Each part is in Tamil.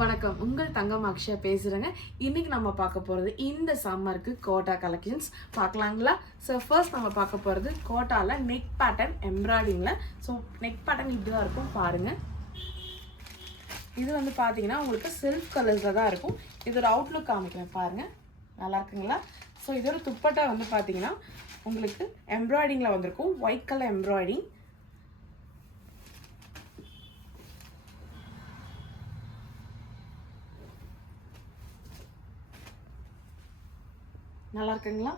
வணக்கம், உங்கள் தங்கம் அக்ஷயா பேசுகிறேங்க. இன்றைக்கி நம்ம பார்க்க போகிறது இந்த சம்மருக்கு கோட்டா கலெக்ஷன்ஸ் பார்க்கலாங்களா. ஸோ ஃபர்ஸ்ட் நம்ம பார்க்க போகிறது கோட்டாவில் நெக் பேட்டர்ன் எம்ப்ராய்டிங்கில். ஸோ நெக் பேட்டர்ன் இப்படி தான் இருக்கும் பாருங்கள். இது வந்து பார்த்தீங்கன்னா உங்களுக்கு சில்க் கலர்ஸில் தான் இருக்கும். இதோட அவுட்லுக் காமிக்கிறேன் பாருங்கள், நல்லா இருக்குங்களா. ஸோ இதோட துப்பட்டா வந்து பார்த்தீங்கன்னா உங்களுக்கு எம்ப்ராய்டிங்கில் வந்திருக்கும், ஒயிட் கலர் எம்ப்ராய்டிங். நல்லா இருக்குங்களா.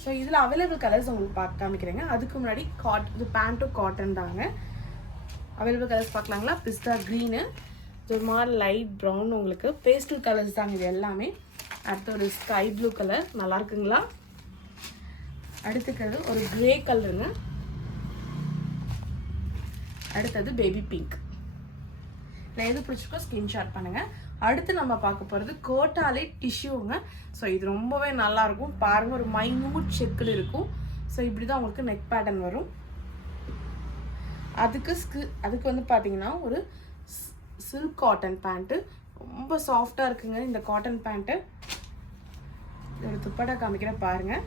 ஸோ இதில் அவைலபிள் கலர்ஸ் உங்களுக்கு காமிக்கிறேங்க. அதுக்கு முன்னாடி இது பேண்ட்டும் காட்டன் தாங்க. அவைலபிள் கலர்ஸ் பார்க்கலாங்களா. பிஸ்தா க்ரீனு, ஒரு மாதிரி லைட் ப்ரௌன், உங்களுக்கு பேஸ்டல் கலர்ஸ் தாங்க இது எல்லாமே. அடுத்து ஒரு ஸ்கை ப்ளூ கலர், நல்லா இருக்குங்களா. அடுத்துக்கிறது ஒரு கிரே கலருங்க. அடுத்தது பேபி பிங்க். இல்லை எது பிடிச்சிருக்கோ ஸ்க்ரீன்ஷாட் பண்ணுங்கள். அடுத்து நம்ம பார்க்க போகிறது கோட்டாலே டிஷ்யூங்க. ஸோ இது ரொம்பவே நல்லாயிருக்கும் பாருங்கள், ஒரு மைன்யூட் செக்கில் இருக்கும். ஸோ இப்படி தான் உங்களுக்கு நெக் பேட்டர்ன் வரும். அதுக்கு வந்து பார்த்தீங்கன்னா ஒரு சில்க் காட்டன் பேண்ட்டு, ரொம்ப சாஃப்டாக இருக்குங்க இந்த காட்டன் பேண்ட்டு. இதோட துப்பட்டா காமிக்கிறேன் பாருங்கள்.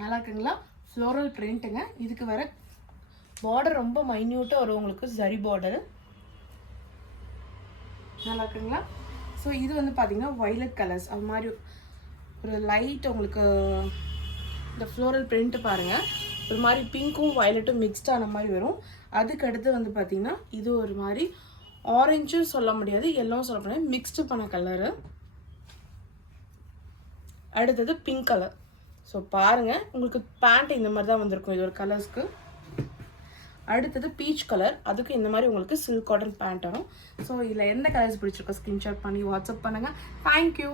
நல்லா இருக்குங்களா. ஃப்ளோரல் பிரிண்ட்டுங்க. இதுக்கு வர பார்டர் ரொம்ப மைன்யூட்டாக வரும் உங்களுக்கு, ஜரி பார்டரு. நல்லா இருக்குங்களா. ஸோ இது வந்து பார்த்தீங்கன்னா வைலட் கலர்ஸ், அது மாதிரி ஒரு லைட் உங்களுக்கு இந்த ஃப்ளோரல் பிரிண்ட்டு பாருங்கள், ஒரு மாதிரி பிங்க்கும் வயலட்டும் மிக்ஸ்டான மாதிரி வரும். அதுக்கு அடுத்து வந்து பார்த்திங்கன்னா இது ஒரு மாதிரி ஆரஞ்சும் சொல்ல முடியாது, எல்லோவும் சொல்ல முடியாது, மிக்ஸ்டு பண்ண கலரு. அடுத்தது பிங்க் கலர். ஸோ பாருங்கள், உங்களுக்கு பேண்ட் இந்த மாதிரி தான் வந்திருக்கும் இது ஒரு கலர்ஸ்க்கு. அடுத்தது பீச் கலர், அதுக்கு இந்த மாதிரி உங்களுக்கு சில்க் காட்டன் பேண்ட் வரும். ஸோ இதில் எந்த கலர்ஸ் பிடிச்சிருக்கோ ஸ்க்ரீன்ஷாட் பண்ணி வாட்ஸ்அப் பண்ணுங்கள். தேங்க்யூ.